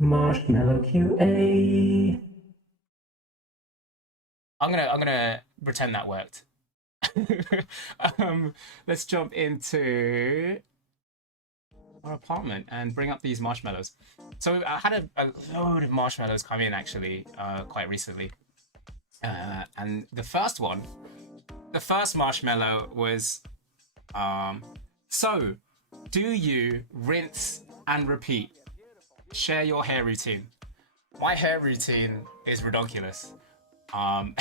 MarshmallowQA. I'm gonna pretend that worked. Let's jump into our apartment and bring up these marshmallows. So I had a load of marshmallows come in actually quite recently, and the first marshmallow was so do you rinse and repeat? Share your hair routine. My hair routine is ridiculous. Um,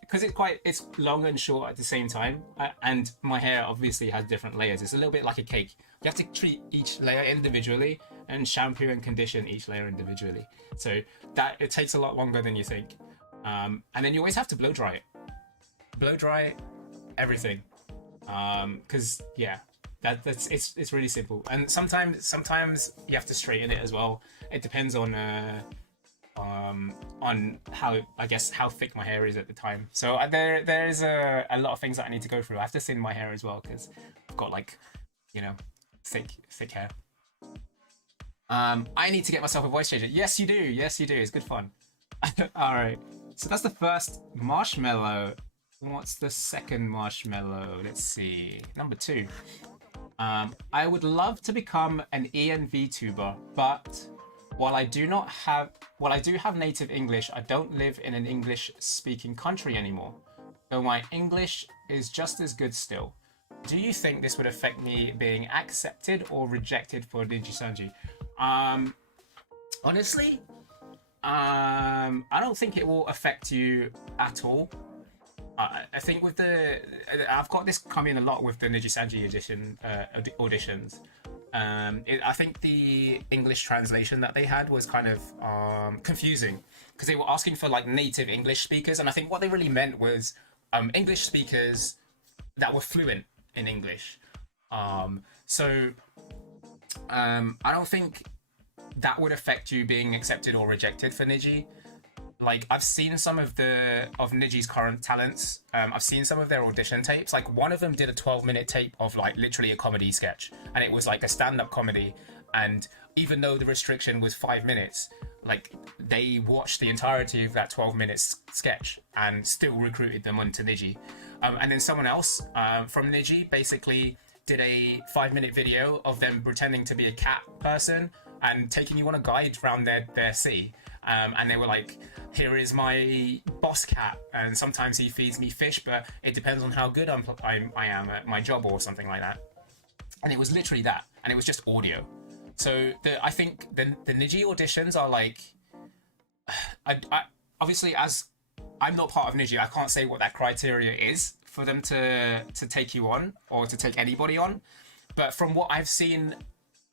because it's long and short at the same time, and my hair obviously has different layers. It's a little bit like a cake. You have to treat each layer individually and shampoo and condition each layer individually. So that it takes a lot longer than you think. And then you always have to blow dry it. Blow dry everything. Because yeah, that's it's really simple. And sometimes you have to straighten it as well. It depends on how, I guess, how thick my hair is at the time. So there's a lot of things that I need to go through. I have to thin my hair as well because I've got like, you know, thick hair. I need to get myself a voice changer. Yes, you do. Yes, you do. It's good fun. All right. So that's the first marshmallow. What's the second marshmallow? Let's see. Number 2. I would love to become an VTuber, but while I do have native English, I don't live in an English-speaking country anymore. Though my English is just as good still. Do you think this would affect me being accepted or rejected for Nijisanji? Honestly, I don't think it will affect you at all. I think with I've got this coming a lot with the Nijisanji auditions. I think the English translation that they had was kind of confusing because they were asking for like native English speakers, and I think what they really meant was English speakers that were fluent in English. So I don't think that would affect you being accepted or rejected for Niji. Like I've seen some of Niji's current talents. I've seen some of their audition tapes. Like one of them did a 12-minute tape of like literally a comedy sketch, and it was like a stand-up comedy. And even though the restriction was 5 minutes, like they watched the entirety of that 12-minute sketch and still recruited them onto Niji. And then someone else from Niji basically did a 5-minute video of them pretending to be a cat person and taking you on a guide around their city. And they were like, here is my boss cat, and sometimes he feeds me fish, but it depends on how good I am at my job or something like that. And it was literally that, and it was just audio. So I think the Niji auditions are like, I obviously, as I'm not part of Niji, I can't say what that criteria is for them to take you on or to take anybody on. But from what I've seen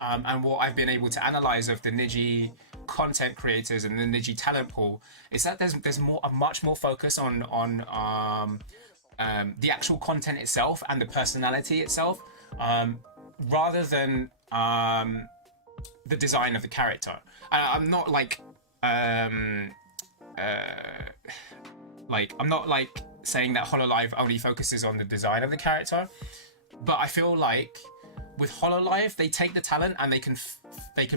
and what I've been able to analyze of the Niji content creators and the Niji talent pool, is that there's a much more focus on the actual content itself and the personality itself, rather than the design of the character. I'm not like I'm not like saying that HoloLive only focuses on the design of the character, but I feel like with HoloLive they take the talent and they can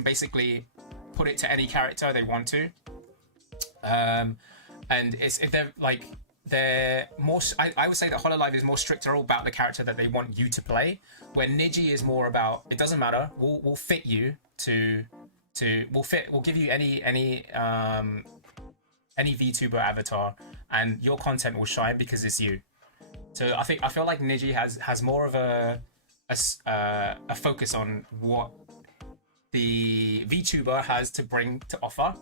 basically put it to any character they want to, and they're more. I would say that HoloLive is more stricter about the character that they want you to play, where Niji is more about it doesn't matter. We'll fit you we'll give you any VTuber avatar, and your content will shine because it's you. So I feel like Niji has more of a focus on what the VTuber has to bring to offer,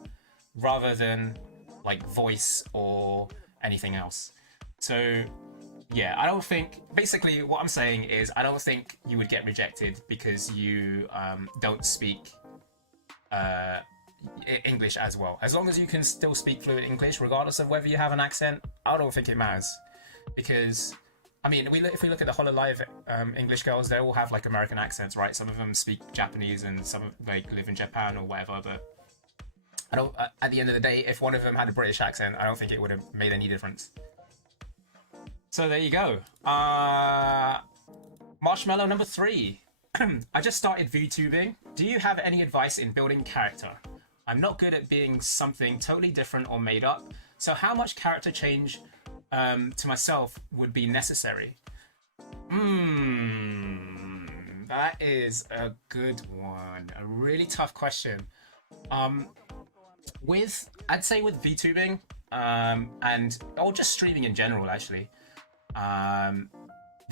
rather than like voice or anything else. So yeah, I don't think, basically what I'm saying is I don't think you would get rejected because you don't speak English as well. As long as you can still speak fluent English, regardless of whether you have an accent, I don't think it matters. Because I mean, if we look at the HoloLive English girls, they all have like American accents, right? Some of them speak Japanese and some like live in Japan or whatever. But I don't. At the end of the day, if one of them had a British accent, I don't think it would have made any difference. So there you go. Marshmallow number 3. I just started VTubing. Do you have any advice in building character? I'm not good at being something totally different or made up. So how much character change to myself would be necessary? That is a good one. A really tough question. Um, I'd say with VTubing, and or just streaming in general, actually. Um,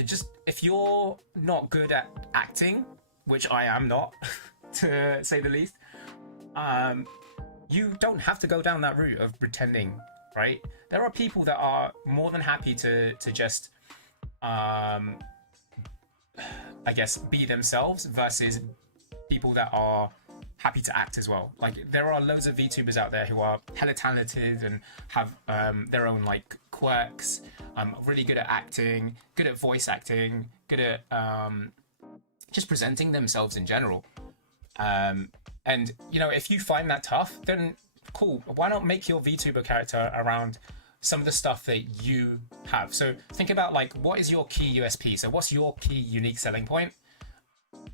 just if you're not good at acting, which I am not, to say the least, you don't have to go down that route of pretending, right? There are people that are more than happy to just, I guess, be themselves versus people that are happy to act as well. Like there are loads of VTubers out there who are hella talented and have their own like quirks, really good at acting, good at voice acting, good at just presenting themselves in general. And you know, if you find that tough, then cool. Why not make your VTuber character around some of the stuff that you have? So think about like what is your key USP? So what's your key unique selling point?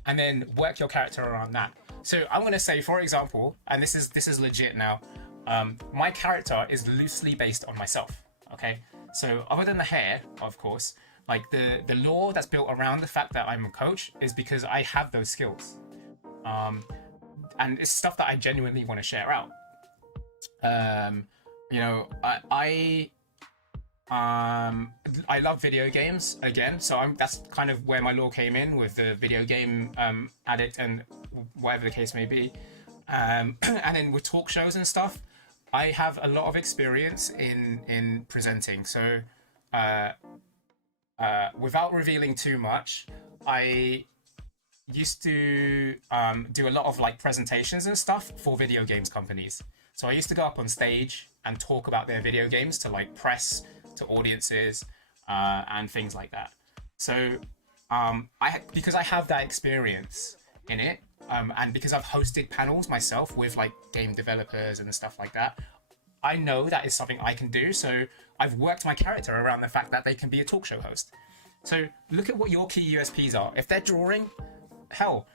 And then work your character around that. So I'm gonna say, for example, and this is legit now. My character is loosely based on myself. Okay, so other than the hair, of course, like the lore that's built around the fact that I'm a coach is because I have those skills, and it's stuff that I genuinely want to share out. You know, I love video games again, so that's kind of where my lore came in with the video game addict and whatever the case may be. And then with talk shows and stuff, I have a lot of experience in presenting. So without revealing too much, I used to do a lot of like presentations and stuff for video games companies. So I used to go up on stage and talk about their video games to like press, to audiences, and things like that. So because I have that experience in it, and because I've hosted panels myself with like game developers and stuff like that, I know that is something I can do. So I've worked my character around the fact that they can be a talk show host. So look at what your key USPs are. If they're drawing, hell,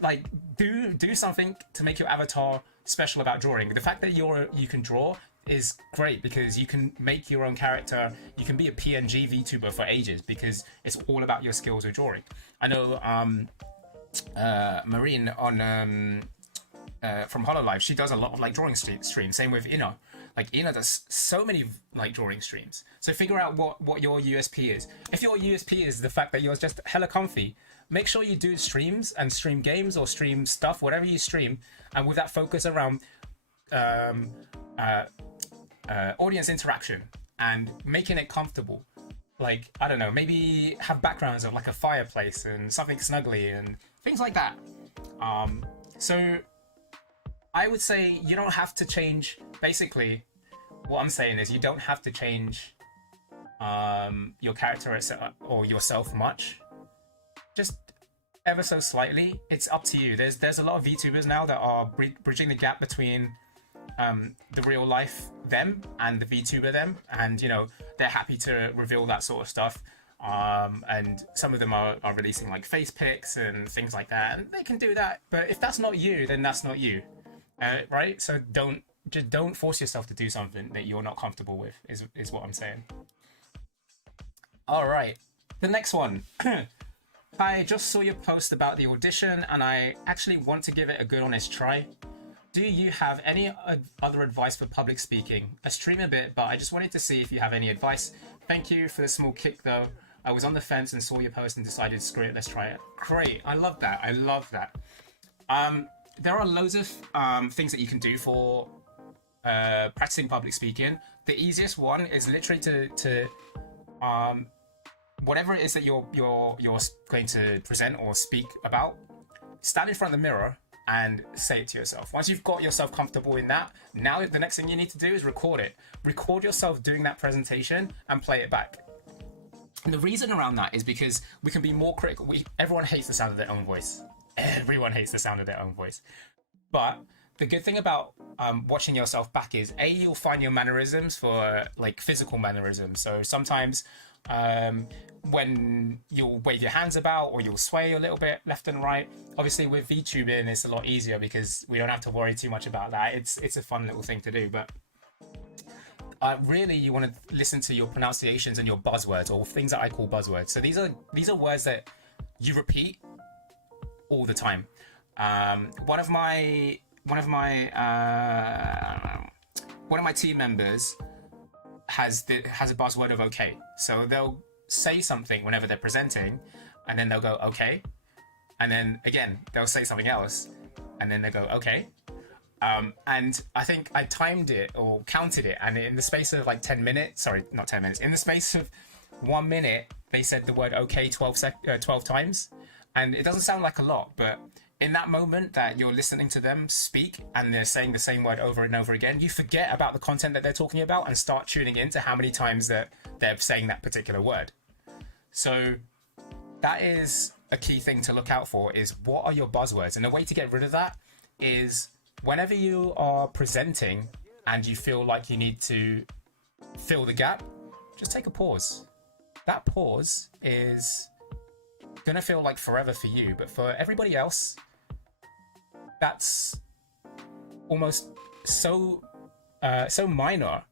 like do something to make your avatar special about drawing. The fact that you can draw is great because you can make your own character. You can be a PNG VTuber for ages because it's all about your skills with drawing. I know Marine on from HoloLive, she does a lot of like drawing streams. Same with Ina. Like Ina does so many like drawing streams. So figure out what your USP is. If your USP is the fact that you're just hella comfy, make sure you do streams and stream games or stream stuff, whatever you stream, and with that focus around audience interaction and making it comfortable. Like, I don't know, maybe have backgrounds of like a fireplace and something snuggly and things like that. So I would say you don't have to change. Basically, what I'm saying is you don't have to change your character or yourself much. Just ever so slightly. It's up to you. There's a lot of VTubers now that are bridging the gap between the real life them and the VTuber them, and you know they're happy to reveal that sort of stuff. And some of them are releasing like face pics and things like that, and they can do that. But if that's not you, then that's not you, right? So don't force yourself to do something that you're not comfortable with. Is what I'm saying. All right, the next one. I just saw your post about the audition, and I actually want to give it a good honest try. Do you have any other advice for public speaking? I stream a bit, but I just wanted to see if you have any advice. Thank you for the small kick, though. I was on the fence and saw your post and decided, screw it, let's try it. Great, I love that. I love that. There are loads of things that you can do for practicing public speaking. The easiest one is literally to whatever it is that you're going to present or speak about, stand in front of the mirror and say it to yourself. Once you've got yourself comfortable in that, now the next thing you need to do is record it. Record yourself doing that presentation and play it back. And the reason around that is because we can be more critical. Everyone hates the sound of their own voice. Everyone hates the sound of their own voice. But the good thing about watching yourself back is, A, you'll find your mannerisms for like physical mannerisms. So sometimes When you'll wave your hands about or you'll sway a little bit left and right. Obviously, with VTubing, it's a lot easier because we don't have to worry too much about that. It's a fun little thing to do, but really, you want to listen to your pronunciations and your buzzwords, or things that I call buzzwords. So these are words that you repeat all the time. One of my team members has a buzzword of okay. So they'll say something whenever they're presenting, and then they'll go okay, and then again they'll say something else, and then they go okay. And I think I timed it or counted it, and in the space of like 10 minutes, sorry, not 10 minutes, in the space of 1 minute, they said the word okay 12 times. And it doesn't sound like a lot, but in that moment that you're listening to them speak and they're saying the same word over and over again, you forget about the content that they're talking about and start tuning into how many times that they're saying that particular word. So that is a key thing to look out for, is what are your buzzwords? And the way to get rid of that is whenever you are presenting and you feel like you need to fill the gap, just take a pause. That pause is gonna feel like forever for you, but for everybody else, that's almost so minor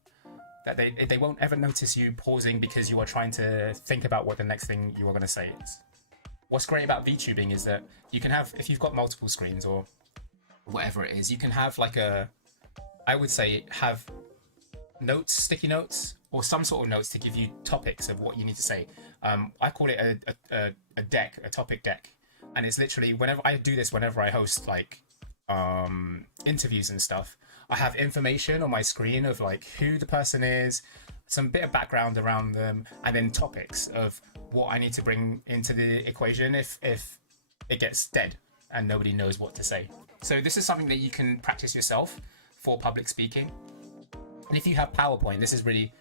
that they won't ever notice you pausing because you are trying to think about what the next thing you are going to say is. What's great about VTubing is that you can have, if you've got multiple screens or whatever it is, you can have like I would say have notes, sticky notes, or some sort of notes to give you topics of what you need to say. I call it a deck, a topic deck. And it's literally, whenever I do this, whenever I host like interviews and stuff, I have information on my screen of like who the person is, some bit of background around them, and then topics of what I need to bring into the equation if it gets dead and nobody knows what to say. So this is something that you can practice yourself for public speaking. And if you have PowerPoint, this is really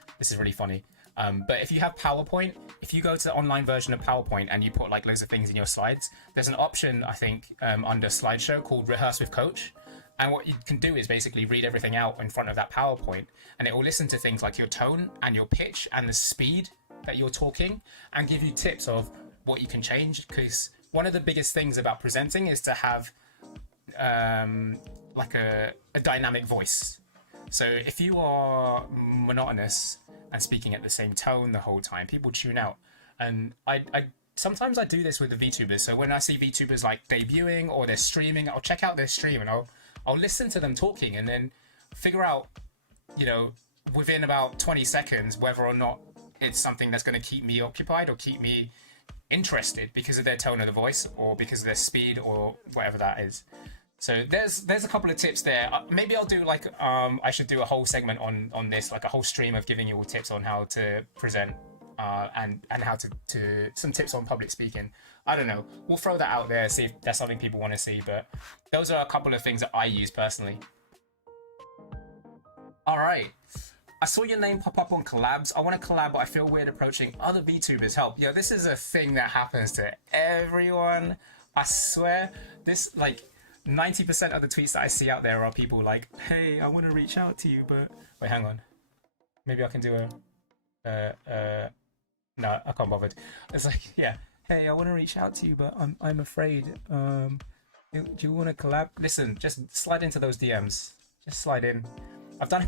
funny. But if you have PowerPoint, if you go to the online version of PowerPoint and you put like loads of things in your slides, there's an option, I think, under slideshow called Rehearse with Coach. And what you can do is basically read everything out in front of that PowerPoint, and it will listen to things like your tone and your pitch and the speed that you're talking, and give you tips of what you can change. Because one of the biggest things about presenting is to have like a dynamic voice. So if you are monotonous and speaking at the same tone the whole time, people tune out. And I sometimes I do this with the VTubers. So when I see VTubers like debuting or they're streaming, I'll check out their stream and I'll listen to them talking and then figure out, you know, within about 20 seconds whether or not it's something that's going to keep me occupied or keep me interested because of their tone of the voice or because of their speed or whatever that is. So there's a couple of tips there. Maybe I'll do like I should do a whole segment on this, like a whole stream of giving you all tips on how to present and how to some tips on public speaking. I don't know. We'll throw that out there, see if that's something people want to see. But those are a couple of things that I use personally. All right. I saw your name pop up on collabs. I want to collab, but I feel weird approaching other VTubers. Help. Yo, this is a thing that happens to everyone. I swear. This, like, 90% of the tweets that I see out there are people like, hey, I want to reach out to you, but... Wait, hang on. Maybe I can do no, I can't bother. It's like, yeah. Hey, I want to reach out to you, but I'm afraid. Do you want to collab? Listen, just slide into those DMs. Just slide in. I've done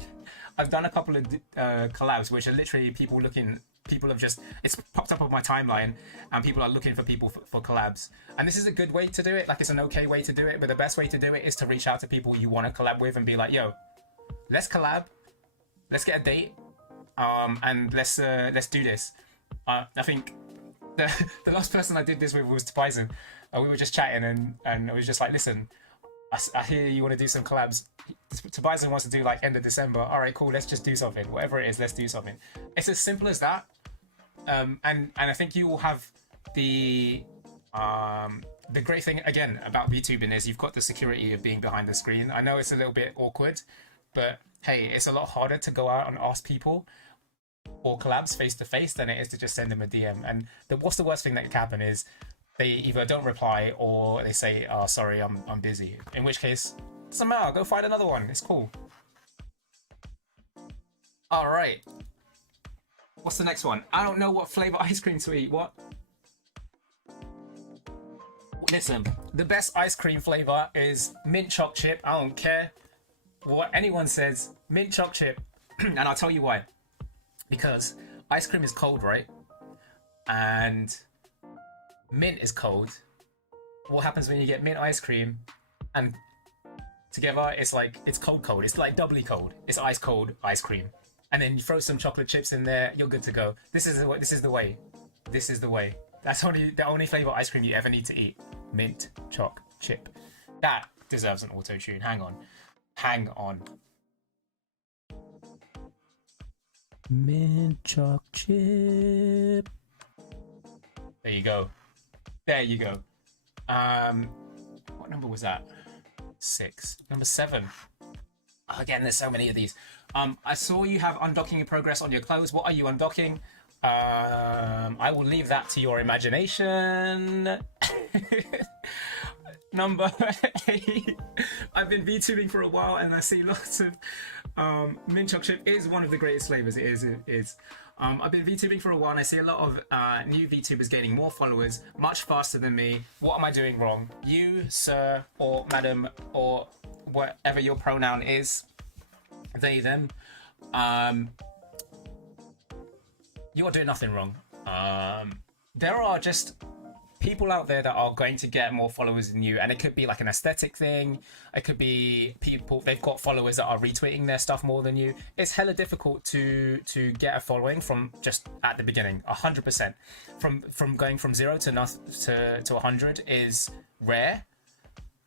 a couple of collabs, which are literally people have just, it's popped up on my timeline and people are looking for people for collabs. And this is a good way to do it. Like, it's an okay way to do it, but the best way to do it is to reach out to people you want to collab with and be like, yo, let's collab. Let's get a date. And let's do this. I think the last person I did this with was Tubison. We were just chatting and I was just like, listen, I hear you want to do some collabs. Tubison wants to do like end of December. All right, cool. Let's just do something. Whatever it is, let's do something. It's as simple as that. And I think you will have the great thing again about VTubing is you've got the security of being behind the screen. I know it's a little bit awkward, but hey, it's a lot harder to go out and ask people or collabs face to face than it is to just send them a DM. And what's the worst thing that can happen is they either don't reply or they say, "Oh, sorry, I'm busy." In which case, doesn't matter. Go find another one. It's cool. All right. What's the next one? I don't know what flavor ice cream to eat. What? Listen, the best ice cream flavor is mint choc chip. I don't care what anyone says. Mint choc chip. And I'll tell you why. Because ice cream is cold, right? And mint is cold. What happens when you get mint ice cream and together it's like it's cold. It's like doubly cold. It's ice cold ice cream. And then you throw some chocolate chips in there, you're good to go. This is the way. That's the only flavor ice cream you ever need to eat. Mint choc chip. That deserves an auto tune. Hang on. Mint choc chip. There you go. What number was that? 6. Number 7. Again, there's so many of these. I saw you have undocking in progress on your clothes. What are you undocking? I will leave that to your imagination. Number 8. I've been VTubing for a while and I see lots of mint choc chip is one of the greatest flavors. It is. I've been VTubing for a while and I see a lot of new VTubers gaining more followers much faster than me. What am I doing wrong? You, sir, or madam, or whatever your pronoun is, they, them, you are doing nothing wrong. There are just people out there that are going to get more followers than you, and it could be like an aesthetic thing. It could be people, they've got followers that are retweeting their stuff more than you. It's hella difficult to get a following from just at the beginning. 100% from going from 0 to 100 is rare,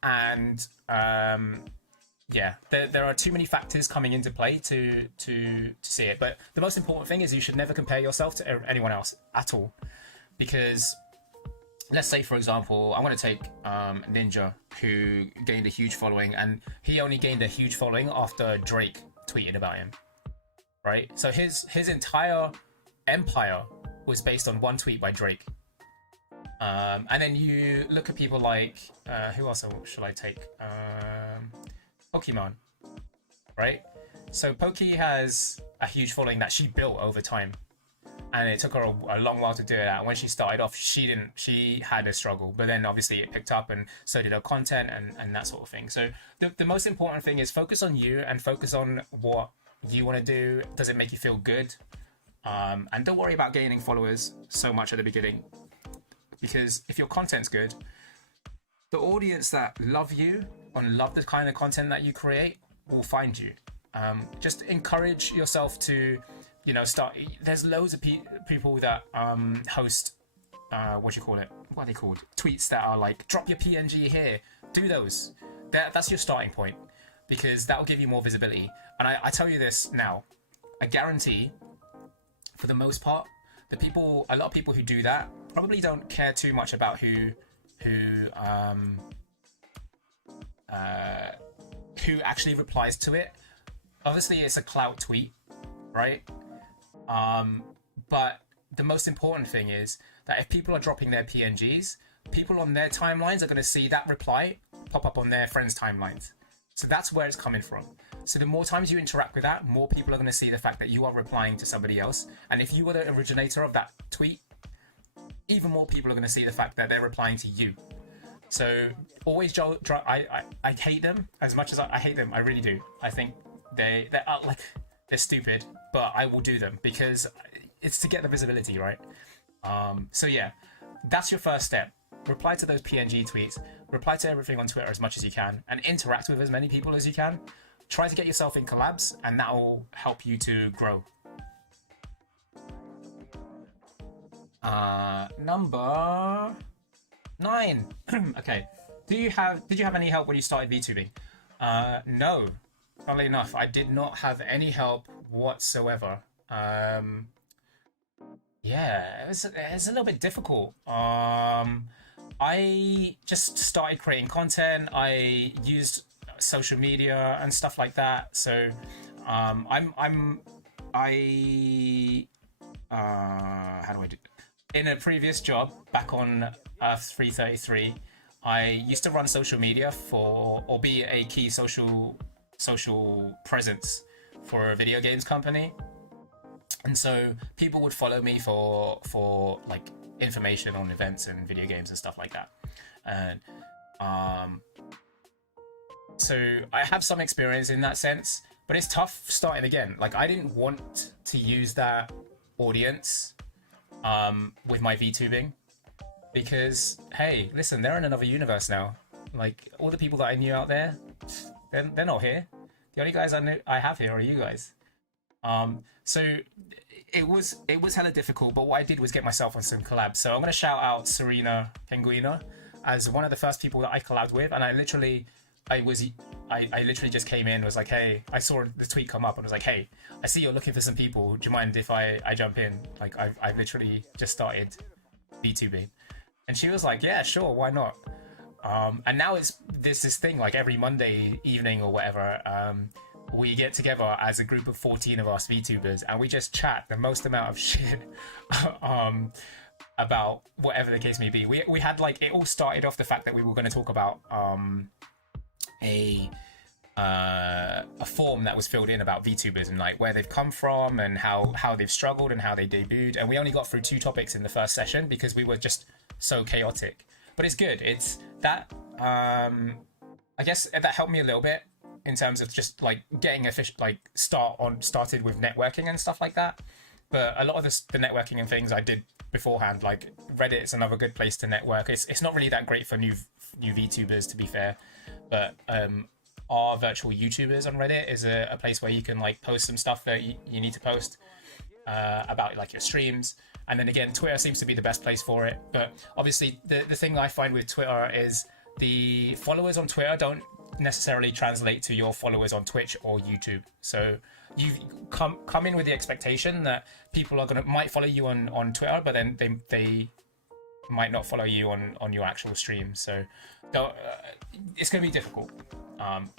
and yeah, there are too many factors coming into play to see it. But the most important thing is you should never compare yourself to anyone else at all, because let's say, for example, I'm going to take Ninja, who gained a huge following, and he only gained a huge following after Drake tweeted about him, right? So his entire empire was based on one tweet by Drake. And then you look at people like, who else should I take? Pokemon, right? So Poki has a huge following that she built over time. And it took her a long while to do that. When she started off, she had a struggle, but then obviously it picked up, and so did her content and that sort of thing. So the most important thing is focus on you and focus on what you want to do. Does it make you feel good? And don't worry about gaining followers so much at the beginning, because if your content's good, the audience that love you and love the kind of content that you create will find you. Just encourage yourself to, start. There's loads of people that host, what are they called? Tweets that are like, drop your PNG here. Do those. That's your starting point, because that will give you more visibility. And I tell you this now, I guarantee, for the most part, a lot of people who do that probably don't care too much about who actually replies to it. Obviously, it's a clout tweet, right? But the most important thing is that if people are dropping their PNGs, people on their timelines are going to see that reply pop up on their friends' timelines. So that's where it's coming from. So the more times you interact with that, more people are going to see the fact that you are replying to somebody else. And if you were the originator of that tweet, even more people are going to see the fact that they're replying to you. So always, I hate them as much as I hate them. I really do. I think they're stupid, but I will do them because it's to get the visibility, right? So yeah, that's your first step. Reply to those PNG tweets, reply to everything on Twitter as much as you can, and interact with as many people as you can. Try to get yourself in collabs, and that will help you to grow. Number 9. Okay. Did you have any help when you started VTubing? No. Funnily enough, I did not have any help whatsoever. Yeah, it was a little bit difficult. I just started creating content. I used social media and stuff like that. So, how do I do? In a previous job back on Earth 333, I used to run social media or be a key social presence for a video games company. And so people would follow me for like information on events and video games and stuff like that. And um, so I have some experience in that sense, but it's tough starting again. Like I didn't want to use that audience with my VTubing because hey, listen, they're in another universe now. Like all the people that I knew out there, they're not here. The only guys I have here are you guys. So it was hella difficult, but what I did was get myself on some collabs. So I'm gonna shout out Serena Penguina as one of the first people that I collabed with, and I literally just came in, was like, hey, I saw the tweet come up and was like, hey, I see you're looking for some people. Do you mind if I jump in? Like I literally just started VTubing, and she was like, yeah, sure, why not? And now it's this thing like every Monday evening or whatever. We get together as a group of 14 of us VTubers and we just chat the most amount of shit about whatever the case may be. We had like, it all started off the fact that we were going to talk about a form that was filled in about VTubers and like where they've come from and how they've struggled and how they debuted. And we only got through 2 topics in the first session because we were just so chaotic. But it's good. It's that, I guess that helped me a little bit in terms of just like getting started with networking and stuff like that. But a lot of the networking and things I did beforehand, like Reddit is another good place to network. It's not really that great for new VTubers, to be fair, but our virtual YouTubers on Reddit is a place where you can like post some stuff that you need to post about like your streams. And then again, Twitter seems to be the best place for it. But obviously the thing I find with Twitter is the followers on Twitter don't necessarily translate to your followers on Twitch or YouTube. So you come in with the expectation that people might follow you on Twitter, but then they might not follow you on your actual stream. So it's going to be difficult.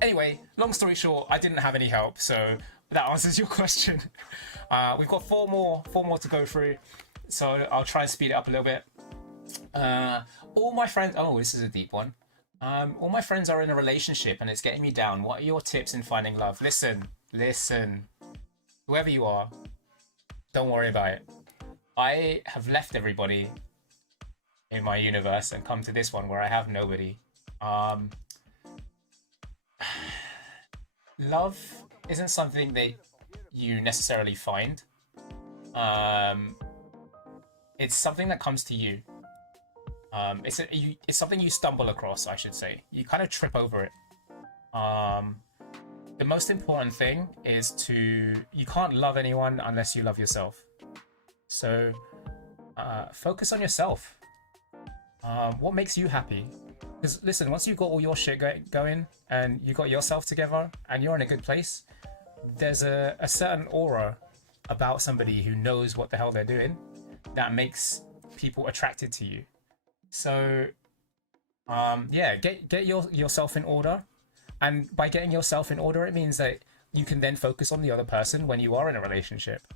Anyway, long story short, I didn't have any help, so that answers your question. We've got four more to go through, so I'll try and speed it up a little bit. All my friends. Oh, this is a deep one. All my friends are in a relationship and it's getting me down. What are your tips in finding love? Listen. Whoever you are, don't worry about it. I have left everybody in my universe and come to this one where I have nobody. Love isn't something that you necessarily find. It's something that comes to you. It's something you stumble across, I should say. You kind of trip over it. The most important thing is you can't love anyone unless you love yourself. So focus on yourself. What makes you happy? Because listen, once you've got all your shit going and you got yourself together and you're in a good place, there's a certain aura about somebody who knows what the hell they're doing that makes people attracted to you. So, get yourself in order, and by getting yourself in order, it means that you can then focus on the other person when you are in a relationship.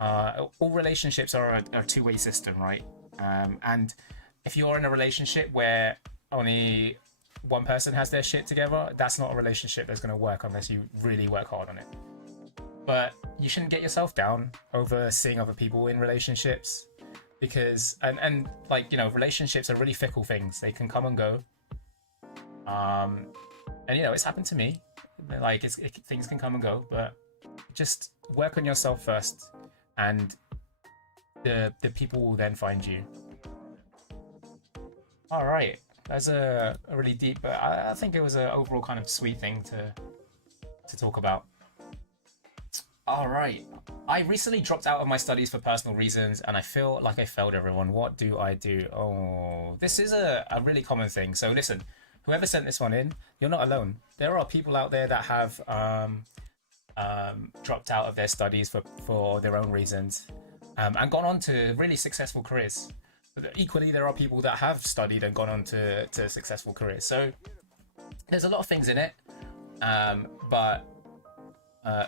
All relationships are a two-way system, right? And if you're in a relationship where only one person has their shit together, that's not a relationship that's going to work unless you really work hard on it. But you shouldn't get yourself down over seeing other people in relationships. Because and like, you know, relationships are really fickle things. They can come and go. And you know, it's happened to me. Like things can come and go, but just work on yourself first, and the people will then find you. All right, that's a really deep, but I think it was an overall kind of sweet thing to talk about. All right. I recently dropped out of my studies for personal reasons and I feel like I failed everyone. What do I do? Oh, this is a really common thing. So listen, whoever sent this one in, you're not alone. There are people out there that have dropped out of their studies for their own reasons and gone on to really successful careers. But equally, there are people that have studied and gone on to successful careers. So there's a lot of things in it. But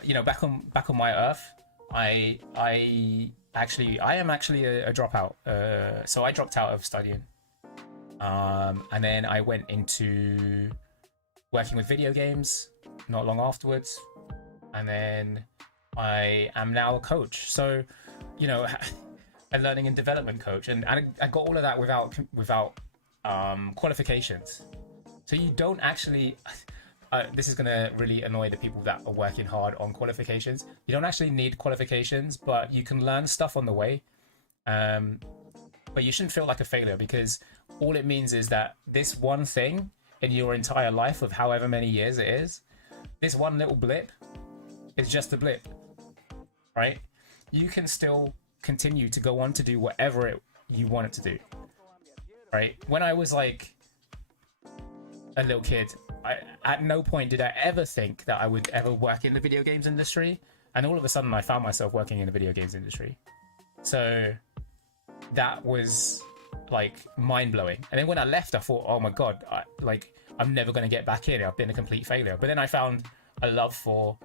you know, back on my earth, I am actually a dropout. So I dropped out of studying, and then I went into working with video games not long afterwards, and then I am now a coach. So, you know, a learning and development coach, and I got all of that without qualifications. So you don't actually. This is gonna really annoy the people that are working hard on qualifications. You don't actually need qualifications, but you can learn stuff on the way. But you shouldn't feel like a failure, because all it means is that this one thing in your entire life of however many years it is, this one little blip is just a blip, right? You can still continue to go on to do whatever you want it to do, right? When I was like a little kid, at no point did I ever think that I would ever work in the video games industry, and all of a sudden I found myself working in the video games industry. So that was like mind-blowing. And then when I left, I thought, oh my god, I'm never going to get back in. I've been a complete failure. But then I found a love for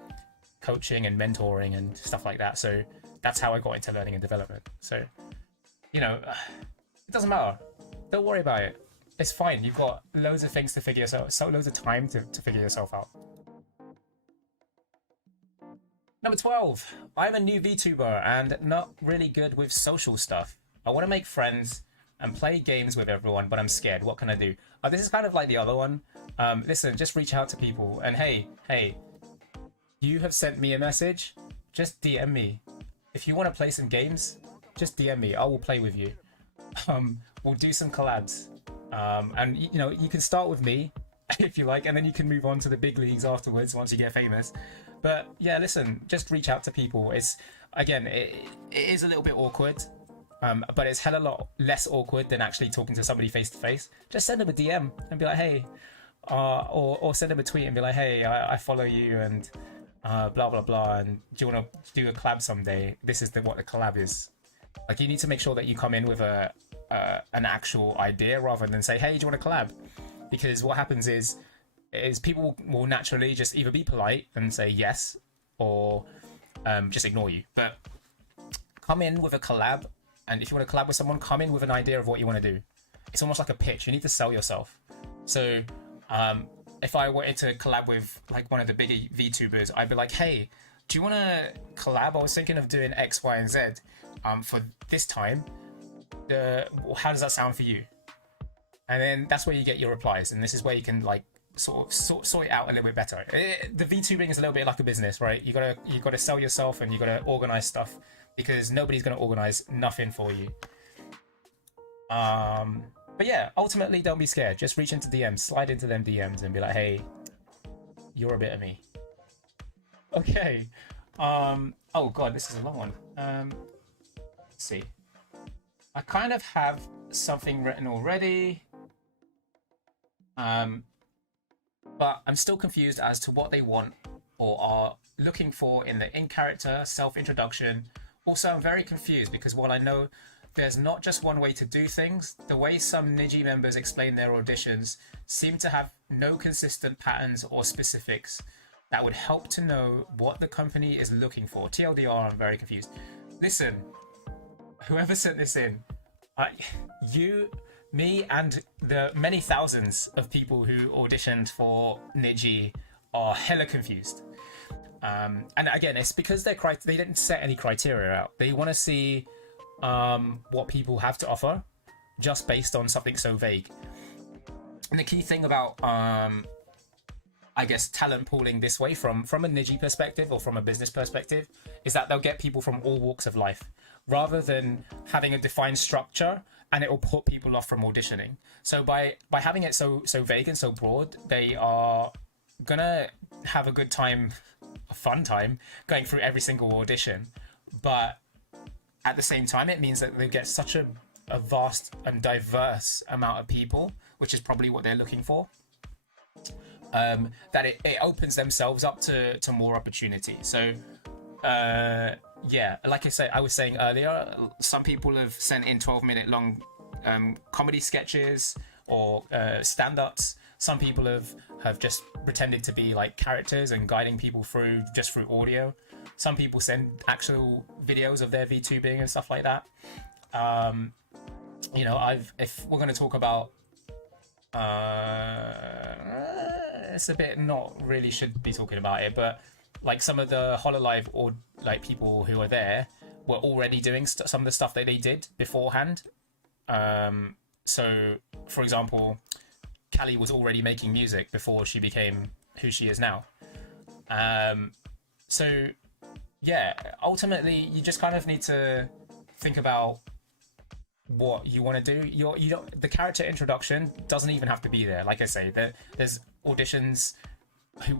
coaching and mentoring and stuff like that. So that's how I got into learning and development. So, you know, it doesn't matter. Don't worry about it. It's fine. You've got loads of things to figure yourself, so loads of time to figure yourself out. Number 12. I'm a new VTuber and not really good with social stuff. I want to make friends and play games with everyone, but I'm scared. What can I do? This is kind of like the other one. Listen, just reach out to people, and hey, you have sent me a message. Just DM me. If you want to play some games, just DM me. I will play with you. We'll do some collabs. And you know, you can start with me if you like, and then you can move on to the big leagues afterwards once you get famous. But yeah, listen, just reach out to people. It's, again, it is a little bit awkward, but it's hella lot less awkward than actually talking to somebody face to face. Just send them a DM and be like, hey, or send them a tweet and be like, hey, I follow you, and blah blah blah, and do you want to do a collab someday? This is what the collab is. Like, you need to make sure that you come in with an actual idea rather than say, hey, do you want to collab? Because what happens is people will naturally just either be polite and say yes, or just ignore you. But come in with a collab, and if you want to collab with someone, come in with an idea of what you want to do. It's almost like a pitch. You need to sell yourself. So if I wanted to collab with like one of the bigger VTubers, I'd be like, hey, do you want to collab? I was thinking of doing X, Y, and Z for this time. How does that sound for you? And then that's where you get your replies, and this is where you can like sort it out a little bit better. The VTubing is a little bit like a business, right? You gotta sell yourself, and you gotta organize stuff, because nobody's gonna organize nothing for you. But yeah, ultimately, don't be scared. Just reach into DMs, slide into them DMs, and be like, hey, you're a bit of me. Okay. Oh god, this is a long one. Let's see. I kind of have something written already. But I'm still confused as to what they want or are looking for in the in-character self-introduction. Also, I'm very confused because while I know there's not just one way to do things, the way some Niji members explain their auditions seem to have no consistent patterns or specifics that would help to know what the company is looking for. TLDR, I'm very confused. Listen, whoever sent this in, you, me, and the many thousands of people who auditioned for Niji are hella confused. And again, it's because they didn't set any criteria out. They want to see what people have to offer just based on something so vague. And the key thing about I guess talent pooling this way from a Niji perspective or from a business perspective is that they'll get people from all walks of life rather than having a defined structure, and it will put people off from auditioning. So by having it so vague and so broad, they are gonna have a good time, a fun time going through every single audition, but at the same time it means that they get such a vast and diverse amount of people, which is probably what they're looking for, that it opens themselves up to more opportunity. So yeah, like I was saying earlier, some people have sent in 12-minute long comedy sketches or stand-ups. Some people have just pretended to be like characters and guiding people through audio. Some people send actual videos of their VTubing and stuff like that. You know, if we're going to talk about it's a bit not really should be talking about it, but like some of the Hololive or like people who are there were already doing some of the stuff that they did beforehand. So, for example, Callie was already making music before she became who she is now. So, yeah, ultimately, you just kind of need to think about what you want to do. You don't. The character introduction doesn't even have to be there. Like I say, there's auditions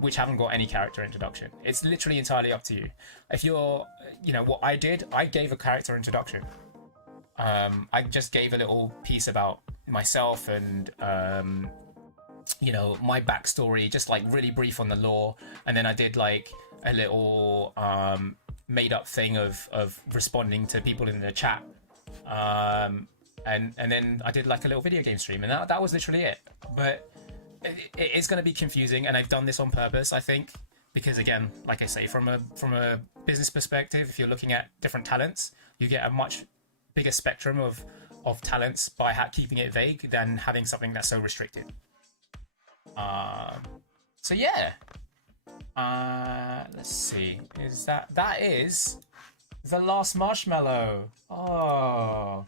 which haven't got any character introduction. It's literally entirely up to you. If you're, what I did, I gave a character introduction. I just gave a little piece about myself and my backstory, just like really brief on the lore, and then I did like a little made up thing of responding to people in the chat, and then I did like a little video game stream, and that was literally it. But it's going to be confusing, and I've done this on purpose, I think, because again, like I say, from a business perspective, if you're looking at different talents, you get a much bigger spectrum of talents by keeping it vague than having something that's so restricted. So yeah, let's see, that is the last marshmallow. Oh,